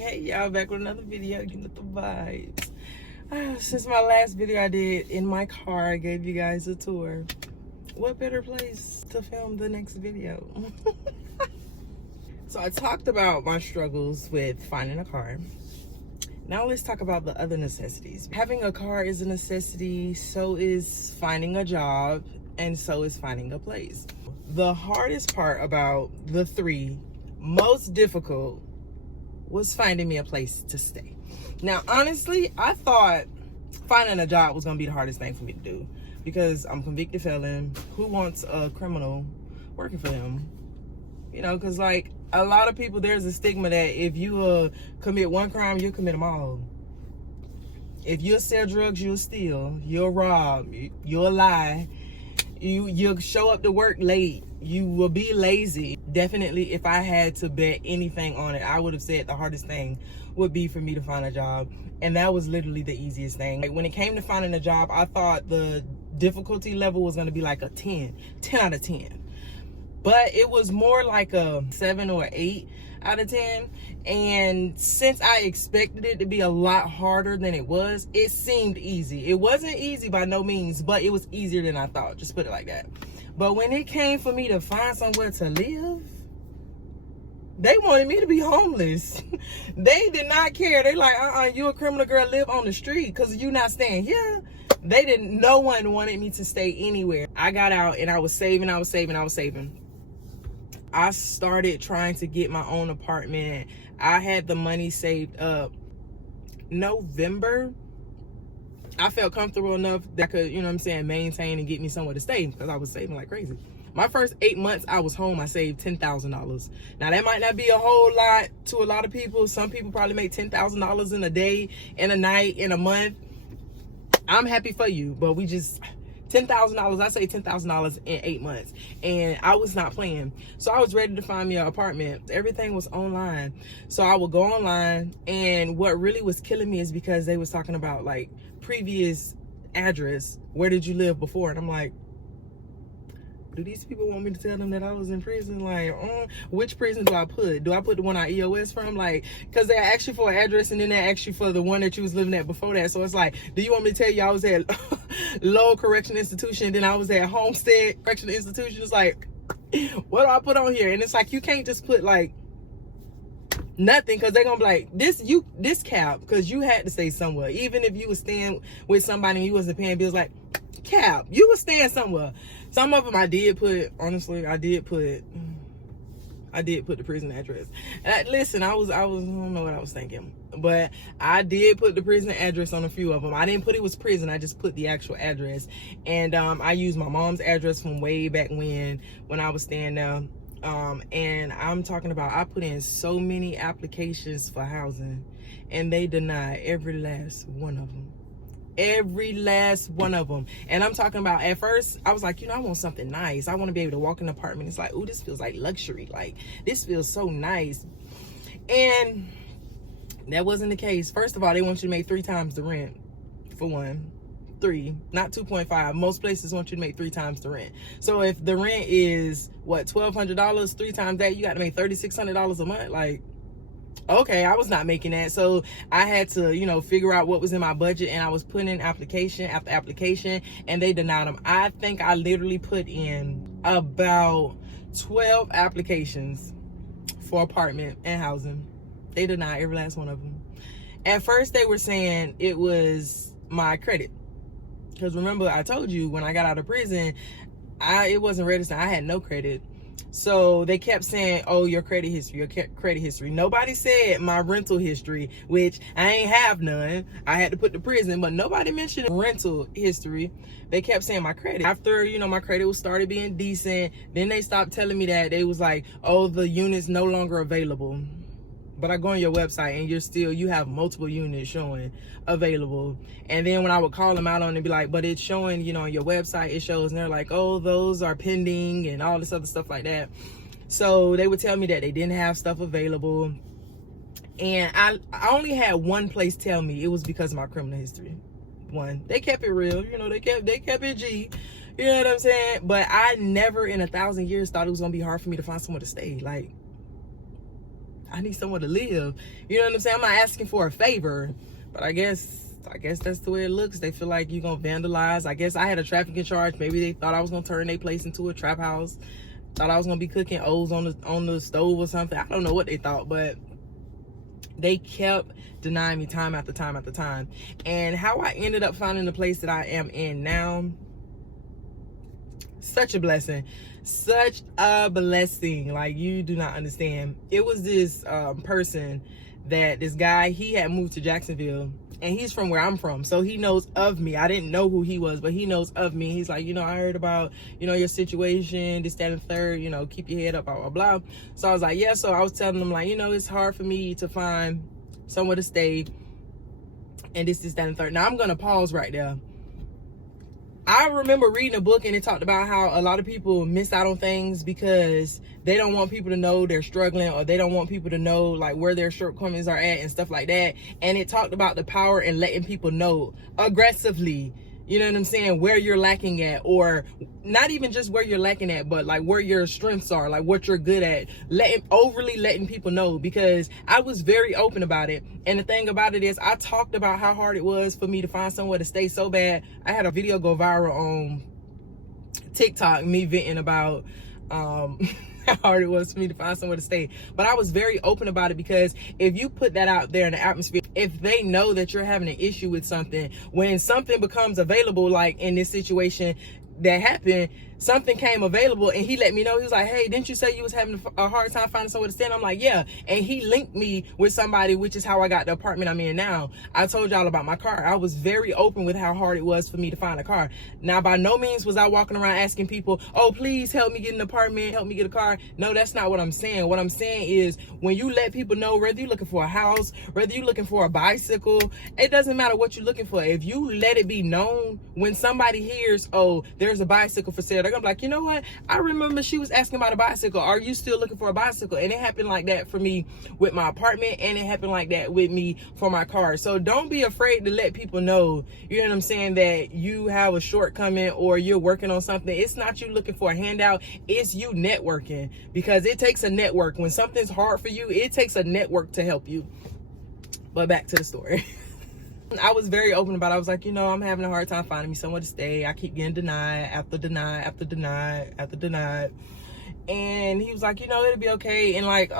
Hey y'all, back with another video. You know the vibes. Since my last video I did in my car, I gave you guys a tour. What better place to film the next video? So I talked about my struggles with finding a car. Now let's talk about the other necessities. Having a car is a necessity, so is finding a job, and so is finding a place. The hardest part about the three, most difficult, was finding me a place to stay. Now, honestly, I thought finding a job was gonna be the hardest thing for me to do because I'm a convicted felon. Who wants a criminal working for them? You know, because like a lot of people, there's a stigma that if you commit one crime, you'll commit them all. If you'll sell drugs, you'll steal, you'll rob, you'll lie, you'll show up to work late, you will be lazy. Definitely, if I had to bet anything on it, I would have said the hardest thing would be for me to find a job. And that was literally the easiest thing. Like when it came to finding a job, I thought the difficulty level was gonna be like a 10 out of 10. But it was more like a 7 or 8 out of 10. And since I expected it to be a lot harder than it was, it seemed easy. It wasn't easy by no means, but it was easier than I thought. Just put it like that. But when it came for me to find somewhere to live, they wanted me to be homeless. They did not care. They like, you a criminal girl, live on the street because you not staying here. They didn't, no one wanted me to stay anywhere. I got out and I was saving. I started trying to get my own apartment. I had the money saved up. November, I felt comfortable enough that I could, you know what I'm saying, maintain and get me somewhere to stay because I was saving like crazy. My first 8 months I was home, I saved $10,000. Now that might not be a whole lot to a lot of people. Some people probably make $10,000 in a day, in a night, in a month. I'm happy for you, but we just, $10,000, I say $10,000 in 8 months. And I was not playing. So I was ready to find me an apartment. Everything was online. So I would go online, and what really was killing me is because they was talking about like previous address. Where did you live before? And I'm like, do these people want me to tell them that I was in prison? Like, which prison do I put? Do I put the one I EOS from? Like, because they ask you for an address and then they ask you for the one that you was living at before that. So it's like, do you want me to tell you I was at Lowell Correction Institution, then I was at Homestead Correction Institution? It's like, what do I put on here? And it's like, you can't just put like nothing, because they're gonna be like, this cap, because you had to stay somewhere. Even if you was staying with somebody and you wasn't paying bills, like, cap, you was staying somewhere. Some of them I did put, honestly, I did put the prison address. And listen, I don't know what I was thinking, but I did put the prison address on a few of them. I didn't put it was prison, I just put the actual address. And I used my mom's address from way back when I was staying there. And I'm talking about, I put in so many applications for housing and they denied every last one of them. Every last one of them. And I'm talking about, at first I was like, you know, I want something nice. I want to be able to walk in the apartment. It's like, oh, this feels like luxury. Like, this feels so nice. And that wasn't the case. First of all, they want you to make 3 times the rent, for one. 3, not 2.5. Most places want you to make 3 times the rent. So if the rent is what, $1,200, 3 times that, you got to make $3,600 a month. Like, okay, I was not making that. So I had to, you know, figure out what was in my budget, and I was putting in application after application, and they denied them. I think I literally put in about 12 applications for apartment and housing. They denied every last one of them. At first they were saying it was my credit, because remember I told you when I got out of prison, it wasn't registered. I had no credit. So they kept saying, oh, your credit history. Nobody said my rental history, which I ain't have none. I had to put the prison, but nobody mentioned rental history. They kept saying my credit. After, you know, my credit was started being decent, then they stopped telling me that. They was like, oh, the unit's no longer available. But I go on your website and you have multiple units showing available. And then when I would call them out on it, be like, but it's showing, you know, on your website, it shows, and they're like, oh, those are pending and all this other stuff like that. So they would tell me that they didn't have stuff available. And I only had one place tell me it was because of my criminal history. One, they kept it real, you know, they kept it G. You know what I'm saying? But I never in 1,000 years thought it was gonna be hard for me to find somewhere to stay. Like, I need somewhere to live. You know what I'm saying? I'm not asking for a favor, but I guess that's the way it looks. They feel like you're gonna vandalize. I guess I had a trafficking charge. Maybe they thought I was gonna turn their place into a trap house. Thought I was gonna be cooking O's on the stove or something. I don't know what they thought, but they kept denying me time after time after time. And how I ended up finding the place that I am in now, such a blessing. Such a blessing. Like, you do not understand. It was this person that this guy, he had moved to Jacksonville, and he's from where I'm from, so he knows of me. I didn't know who he was, but he knows of me. He's like, I heard about, your situation, this, that, and third, keep your head up, blah, blah, blah. So I was like, yeah. So I was telling him, like, it's hard for me to find somewhere to stay, and this, that, and third. Now, I'm gonna pause right there. I remember reading a book, and it talked about how a lot of people miss out on things because they don't want people to know they're struggling, or they don't want people to know like where their shortcomings are at and stuff like that. And it talked about the power in letting people know aggressively, you know what I'm saying, where you're lacking at, or not even just where you're lacking at, but like where your strengths are, like what you're good at. Overly letting people know, because I was very open about it. And the thing about it is, I talked about how hard it was for me to find somewhere to stay so bad. I had a video go viral on TikTok, me venting about how hard it was for me to find somewhere to stay. But I was very open about it, because if you put that out there in the atmosphere, if they know that you're having an issue with something, when something becomes available, like in this situation that happened, something came available, and he let me know. He was like, hey, didn't you say you was having a hard time finding somewhere to stay? And I'm like, yeah. And he linked me with somebody, which is how I got the apartment I'm in now. I told y'all about my car. I was very open with how hard it was for me to find a car. Now, by no means was I walking around asking people, oh, please help me get an apartment, help me get a car. No, that's not what I'm saying. What I'm saying is, when you let people know, whether you're looking for a house, whether you're looking for a bicycle, it doesn't matter what you're looking for. If you let it be known, when somebody hears, oh, there's a bicycle for sale, they're gonna be like, you know what? I remember she was asking about a bicycle. Are you still looking for a bicycle? And it happened like that for me with my apartment, and it happened like that with me for my car. So don't be afraid to let people know, you know what I'm saying, that you have a shortcoming or you're working on something. It's not you looking for a handout. It's you networking, because it takes a network. When something's hard for you, it takes a network to help you. But back to the story. I was very open about it. I was like, I'm having a hard time finding me somewhere to stay. I keep getting denied after denied after denied after denied. And he was like, it'll be okay. And like,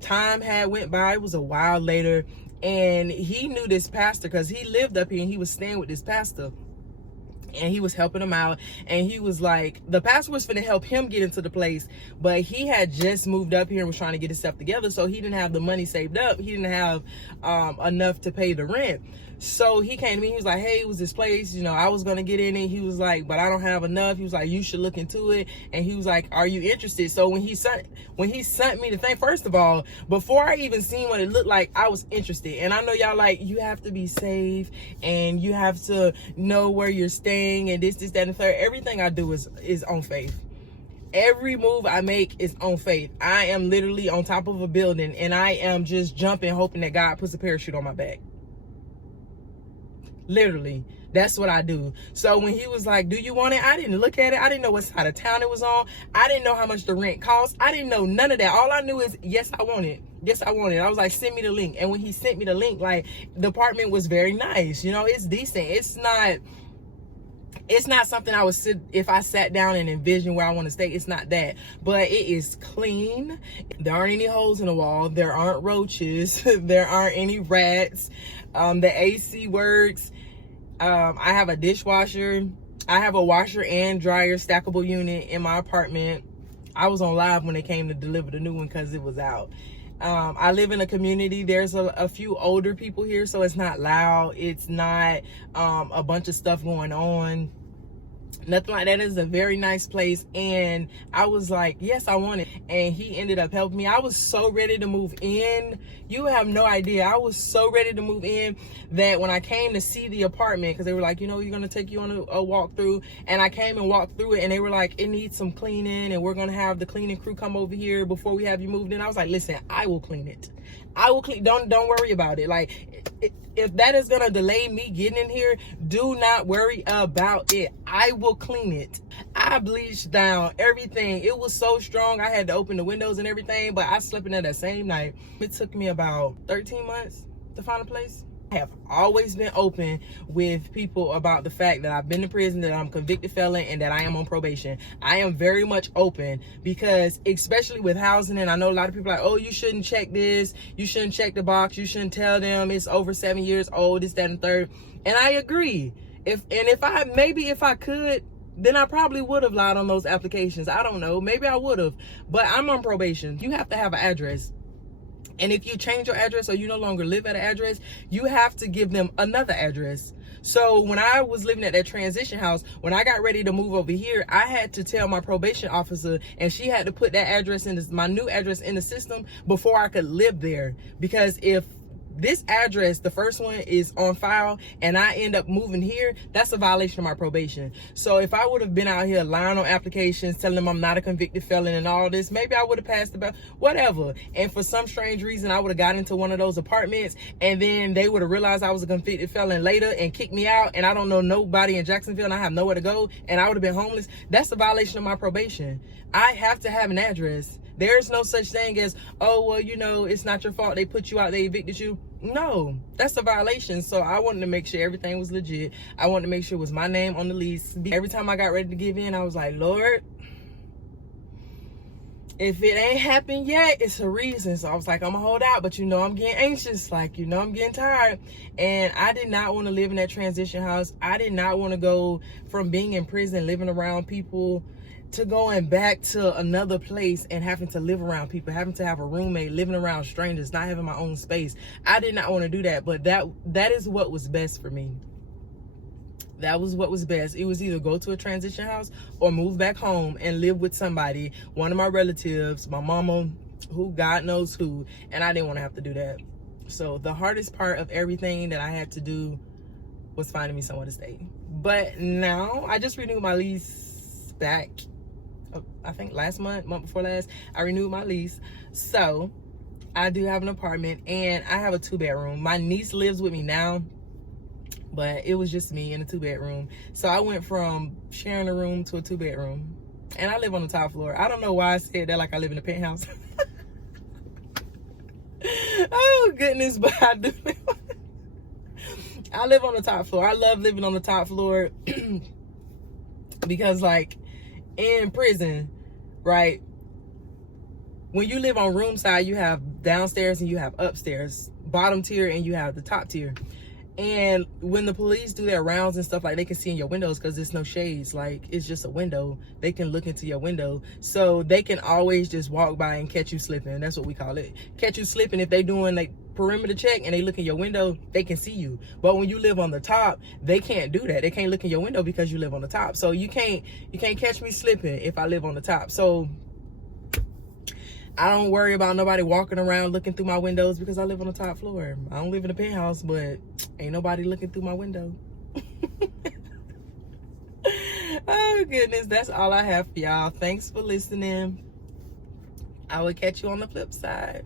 time had went by. It was a while later. And he knew this pastor, because he lived up here and he was staying with this pastor. And he was helping him out, and he was like, the pastor was finna help him get into the place, but he had just moved up here and was trying to get himself together, so he didn't have the money saved up. He didn't have enough to pay the rent. So he came to me, he was like, hey, it was this place, I was gonna get in it. He was like, but I don't have enough. He was like, you should look into it. And he was like, are you interested? So when he sent me the thing, first of all, before I even seen what it looked like, I was interested. And I know y'all like, you have to be safe, and you have to know where you're staying, and this, that, and the third. Everything I do is on faith. Every move I make is on faith. I am literally on top of a building, and I am just jumping, hoping that God puts a parachute on my back. Literally, that's what I do. So when he was like, do you want it? I didn't look at it. I didn't know what side of town it was on. I didn't know how much the rent cost. I didn't know none of that. All I knew is, yes, I want it. Yes, I want it. I was like, send me the link. And when he sent me the link, like, the apartment was very nice. It's decent. It's not something I would sit, if I sat down and envision where I want to stay. It's not that, but it is clean. There aren't any holes in the wall. There aren't roaches. There aren't any rats. The AC works. I have a dishwasher. I have a washer and dryer stackable unit in my apartment. I was on live when they came to deliver the new one, because it was out. I live in a community. There's a few older people here, so it's not loud. It's not a bunch of stuff going on. Nothing like that. It's a very nice place. And I was like, yes, I want it. And he ended up helping me. I was so ready to move in. You have no idea. I was so ready to move in that when I came to see the apartment, because they were like, we're going to take you on a walkthrough. And I came and walked through it, and they were like, it needs some cleaning, and we're going to have the cleaning crew come over here before we have you moved in. I was like, listen, I will clean it. I will clean. Don't worry about it. Like, if that is going to delay me getting in here, do not worry about it. I will clean it. I bleached down everything. It was so strong. I had to open the windows and everything, but I slept in there that same night. It took me about 13 months to find a place. I have always been open with people about the fact that I've been to prison, that I'm a convicted felon, and that I am on probation. I am very much open because, especially with housing, and I know a lot of people are like, oh, you shouldn't check this, you shouldn't check the box, you shouldn't tell them it's over 7 years old, this, that, and third. And I agree. If I could, then I probably would have lied on those applications. I don't know. Maybe I would have. But I'm on probation. You have to have an address. And if you change your address or you no longer live at an address, you have to give them another address. So when I was living at that transition house, when I got ready to move over here, I had to tell my probation officer, and she had to put that address in my new address in the system before I could live there. Because if this address, the first one, is on file and I end up moving here, that's a violation of my probation. So if I would have been out here lying on applications, telling them I'm not a convicted felon and all this, maybe I would have passed the whatever. And for some strange reason, I would have got into one of those apartments, and then they would have realized I was a convicted felon later and kicked me out, and I don't know nobody in Jacksonville and I have nowhere to go, and I would have been homeless. That's a violation of my probation. I have to have an address. There's no such thing as, oh, well, you know, it's not your fault. They put you out. They evicted you. No, that's a violation. So I wanted to make sure everything was legit. I wanted to make sure it was my name on the lease. Every time I got ready to give in, I was like, Lord, if it ain't happened yet, it's a reason. So I was like, I'm gonna hold out, but you know, I'm getting anxious. Like, you know, I'm getting tired. And I did not want to live in that transition house. I did not want to go from being in prison, living around people, to going back to another place and having to live around people, having to have a roommate, living around strangers, not having my own space. I did not want to do that, but that is what was best for me. That was what was best. It was either go to a transition house or move back home and live with somebody, one of my relatives, my mama, who God knows who, and I didn't want to have to do that. So the hardest part of everything that I had to do was finding me somewhere to stay. But now I just renewed my lease back, I think month before last, I renewed my lease. So I do have an apartment and I have a 2-bedroom. My niece lives with me now, but it was just me in a 2-bedroom. So I went from sharing a room to a 2-bedroom, and I live on the top floor. I don't know why I said that like I live in a penthouse. Oh goodness, but I do. I live on the top floor. I love living on the top floor because, like, in prison, right, when you live on room side, you have downstairs and you have upstairs, bottom tier, and you have the top tier. And when the police do their rounds and stuff, like, they can see in your windows because there's no shades. Like, it's just a window. They can look into your window. So they can always just walk by and catch you slipping. That's what we call it. Catch you slipping. If they doing like perimeter check and they look in your window, they can see you. But when you live on the top, they can't do that. They can't look in your window because you live on the top. So you can't catch me slipping if I live on the top. So I don't worry about nobody walking around looking through my windows because I live on the top floor. I don't live in a penthouse, but ain't nobody looking through my window. Oh goodness, that's all I have for y'all. Thanks for listening. I will catch you on the flip side.